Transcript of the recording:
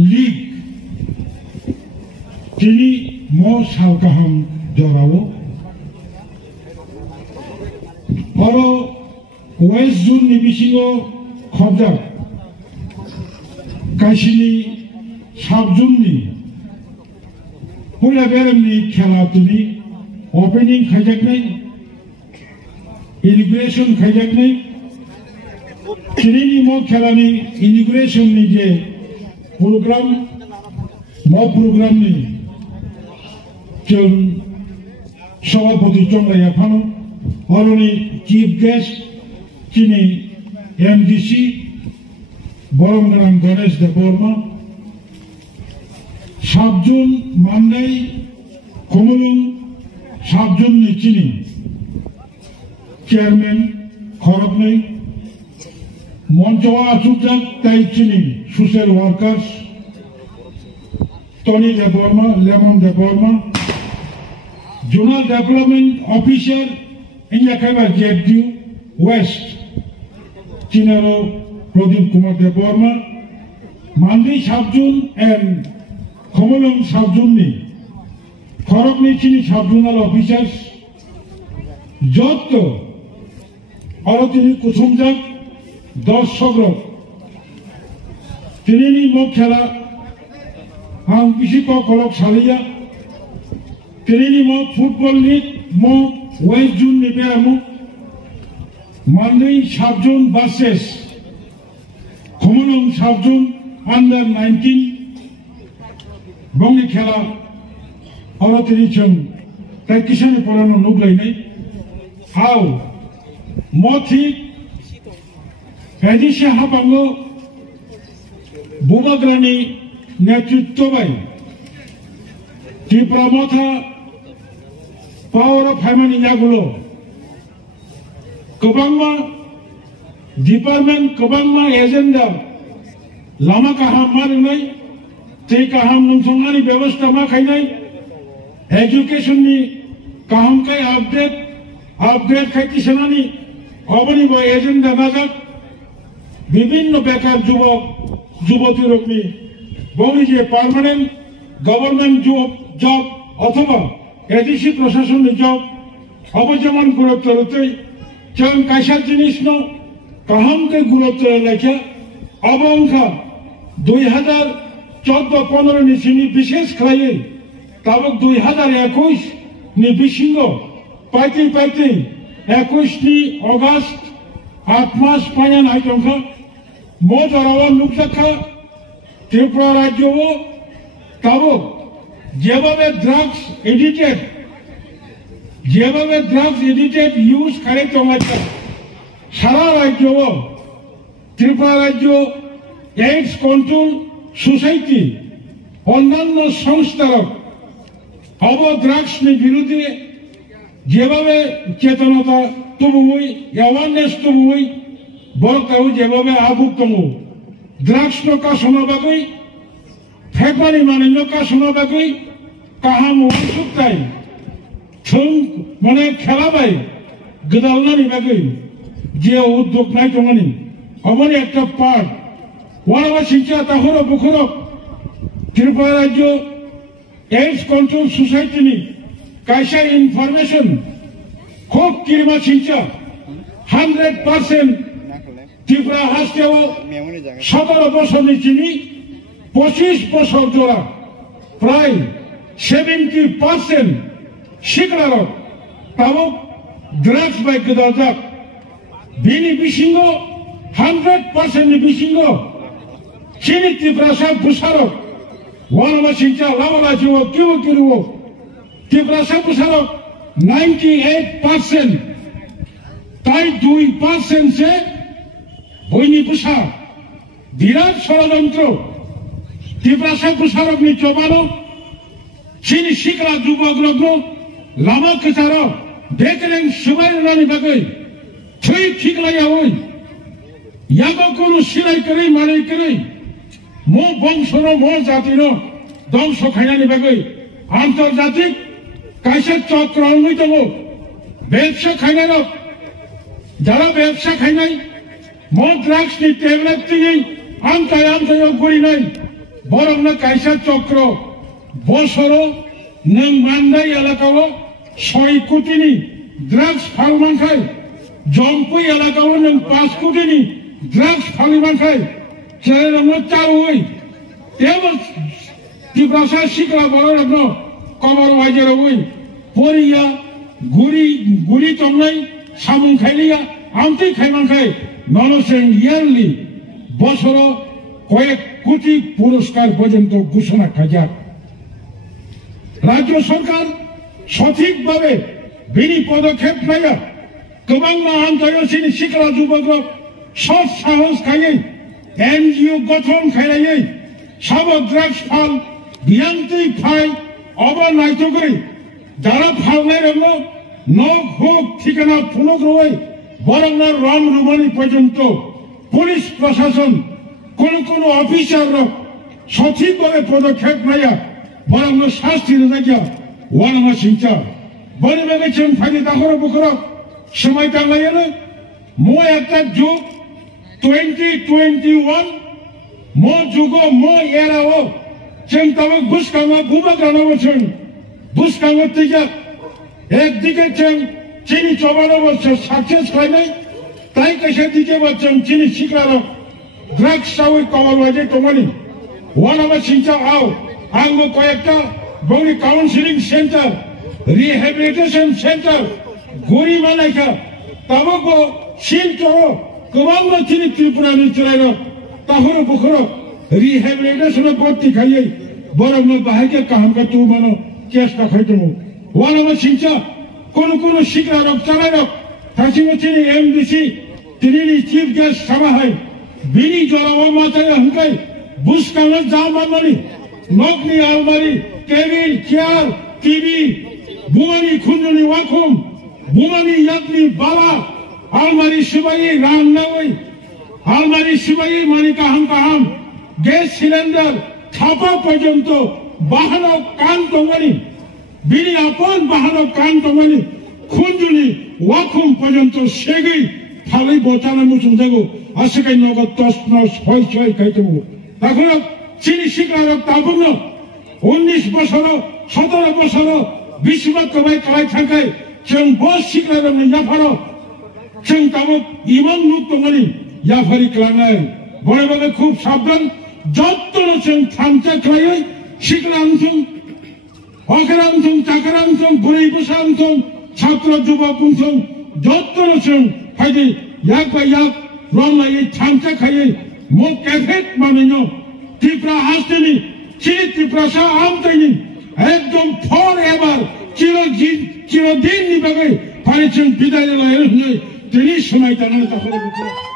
league तिनी मो साल गाहाम जरावो और वेस्ट जोन नि बिसिङाव खबजा काइसिनि साब जोननि हुला बेरामनि खेला तिनी ओपनिंग खायजाकनाय इनिग्रेशन खायजाकनाय तिनी मो खेलानि इनिग्रेशन नि जे प्रोग्राम मो प्रोग्राम नि जों सभापति चंद्राया फानो और चीफ गेस्ट तिनी एमडीसी बरमगोनां गणेश देबबर्मा साबजुन माननाय खमलुं साबजुननि तिनी चेयरमैन खरबनै मंचवा आसुकजाक ताई तिनी social workers Tony Debbarma Lemon Debbarma zonal development officer India खाइबा जेबडिउ वेस्ट चिनारो प्रदीप कुमार देबबर्मा मानदी साबजुन एंड खमलुं साबजुननि खरबनै तिनी साबजुनाल ऑफिसर्स जत्तो और तिनी कुसुमजाक दर्शक तिनी मो खेला आं बिसि कलक सालिया तिनी मो फुटबल लीग मो वेस्ट जोन नि बेरामु मानदै साबजुन वर्सेस खमलुं साबजुन अंडर 19 बंगनि खेला और तिनी जों किसाननि परानो नुग्लायनाय हाउ मोथि एदिसे हाबांगो बुबाग्रानि नेतृत्व बाय त्रिपुरा मथा पावर ऑफ हाइमानि यागुलो गोबांमा डिपार्टमेंट गोबांमा एजेंडा लामा गाहाम मारिनाय दै गाहाम नोंसंनानि व्यवस्था मा खायनाय एजुकेशननि गाहामखाय अपग्रेड खाय किसाननि अबनि बा एजेंडा नाजाक विभिन्न बेकार युवक युवती रोगनी बंगनि जे पार्मानेंट गवर्नमेंट जॉब अथवा एडिसी प्रशासन जॉब अबजेमान गुरुत्व रतै जों कायसा जिनिसनो गाहामखै गुरुत्व लाखिया अब अंखा 2014-15 नि सिनि विशेष खालायै ताबक 2021 नि बिसिङो पाइति 21 नि अगस्त 8 मास पायन आइटमखा मो जरावा नुकसाखा त्रिपुरा राज्यो ताबक जेबाबे ड्रग्स एडिटेड यूज करे तंगाचा सारा राज्यो त्रिपुरा राज्यो एड्स कंट्रोल सोसाइटी अन्यान्य संस्थार अब ड्रग्स नि बिरुद्धे जेबाबे चेतनता तुबुई अवेयरनेस तुबुई बरकाउ जेबाबे आबुक दंगो ड्रग्स नो कासनो बागै फेकमानि मानिनो कासनो बागै काहाम उनसुकताय थों माने खेलाबाय गदालनानि बागै जे उद्योग नाय दंगनि अबनि एकटा पार्ट वानावा सिंचा ताहरो बुखरो त्रिपुरा राज्य एड्स कंट्रोल सोसाइटी नि कायसा इनफरमेशन खूब किरमा सिंचा 100% त्रिपुरा हास्टेव 17 बছরनि चिनि 25 বছর जोड़ा प्राय 70% शिकलार ताबक ड्रग्स बाय गदालजाक बिनि बिसिङो 100% नि बिसिङो चिनि त्रिपुरा सा बुसारक वानामा सिंचा लावाला जिव किव किरुव त्रिपुरा सा बुसारक 98% ताई 2% से बयनि बुसा बिराट षड़यंत्र त्रिपुरा सा बुसारक नि चबानो चिनि शिकला जुबग्रग्नो लामा कचारो बेकरें सुबायनानि बागै थै थिगलायावै यागो कोनो सिलाय करै मानै करै मो बंशनो मो जातिनो दंश खायनानि बागै आंतर्जातिक कायसा चक्र नै दङ बेबसा खायनाय যারা ব্যবসা খায় নাই মদ ড্রাগস নি ট্যাবলেট দিয়ে আমতায় গড়ি নাই বরং কাইসা চক্র বছরও নং মান্দাই এলাকাও 6 কোটিনি ড্রাগস ফালমানখাই জম্পুই এলাকাও নং 5 কোটিনি ড্রাগস ফালিমানখাই চেরানো চারুই তেবল ত্রিপুরা শিকলা বড় কমর ওয়াইজেরওই পরিয়া গুড়ি তমনাই সামুং খাইলিয়া আমতি খাইমানখাই ননসেন ইয়ারলি বছর কয়েক কোটি পুরস্কার পর্যন্ত ঘোষণা খাজা রাজ্য সরকার সঠিকভাবে বিনি পদক্ষেপ নাইয়া গোবাং আন্তর্জাতিক শিক্ষা যুবক সৎ সাহস খাইয়ে এনজিও গঠন খাইয়ে সাবক ড্রাগস ফাল বিয়ান্তি ফাই অবনাইত করে যারা ফালনাই রঙ নখ হোক ঠিকানা পুনগ্রহে বরং রং রুমানি পর্যন্ত পুলিশ প্রশাসন কোন অফিসার সঠিকভাবে পদক্ষেপ নাইয়া বরং শাস্তি জায়গা ওয়ানামা সিংচা বলে বেগেছেন ফাইনি দাখর বুখর সময় টাঙ্গাইয়ানো মো একটা যুগ 2021 মো যুগ মো এরাও जों तब बुसकांगा बुमा गानावों बुसकांगा तिजा एक दिके जों चीनी 54 বছর सक्सेस खायनाय ताई कैसे दिके बच्चों चीनी शिकलारो ड्रग्स सावै कमर वाजे तमनि वानामा सिंचा आओ आंगो कयेकटा बंगनि काउन्सिलिं सेंटर रिहेबिलिटेशन सेंटर गुरी मानायखा तबको सिलचरो गोबां चीनी त्रिपुरानि चलायनो ताहरो बुखरो रिहेबिलिटेशन भर्ती खाइए बरं बाहेके काम का तू मानो चेष्टा खाइतो वानामा सिंचा कोन शिकला रक चलाय रक थासिमो चीनी एमडीसी तिनी चीफ गेस्ट सभा है बिनी जलावा माताय हंकाय बुसकांगा जामानमानि नगनि आलमारी टेबिल चेयार टीवी बुमानि खुन्जुनि वाखुम बुमानि याकनि बाला आलमारी सिबाई रांनावै आलमारी सिबाई मानि काहाम গ্যাস সিলিন্ডার থাপা পর্যন্ত বাহন কান দঙ্গানি বিনি আপন বাহন কান দঙ্গানি খুঞ্জুনি ওয়াকুম পর্যন্ত সেগি ফালি বচানো মুসুম যাগো আশিকাই নগদ তসনস হইছই খাইতমু এখন চিনি শিকলার তাবুন 19 বছর 17 বছর 20 বছর কবাই কালাই থাকাই जों বস শিকলার ইয়াফারো जों তাবো ইমান মুক দঙ্গানি ইয়াফারি ক্লানাই বড় বড় খুব সাবধান যত্তরচং থামচা খাইয়ে শিকলাংচং অকরাংচং চাকরাংচং বুড়ি বসাংচং ছাত্র যুবকংচং যত্তরচং ফাইদি ইয়াক বা ইয়াক রমলাই থামচা খাইয়ে মো ক্যাফেট মানিনো ত্রিপুরা হাসতেনি চিনি ত্রিপুরা সা আমতাইনি একদম ফর এভার চিরদিন নিবাগে ফাইচং বিদায় লয় তিনি সময় টানা তাহলে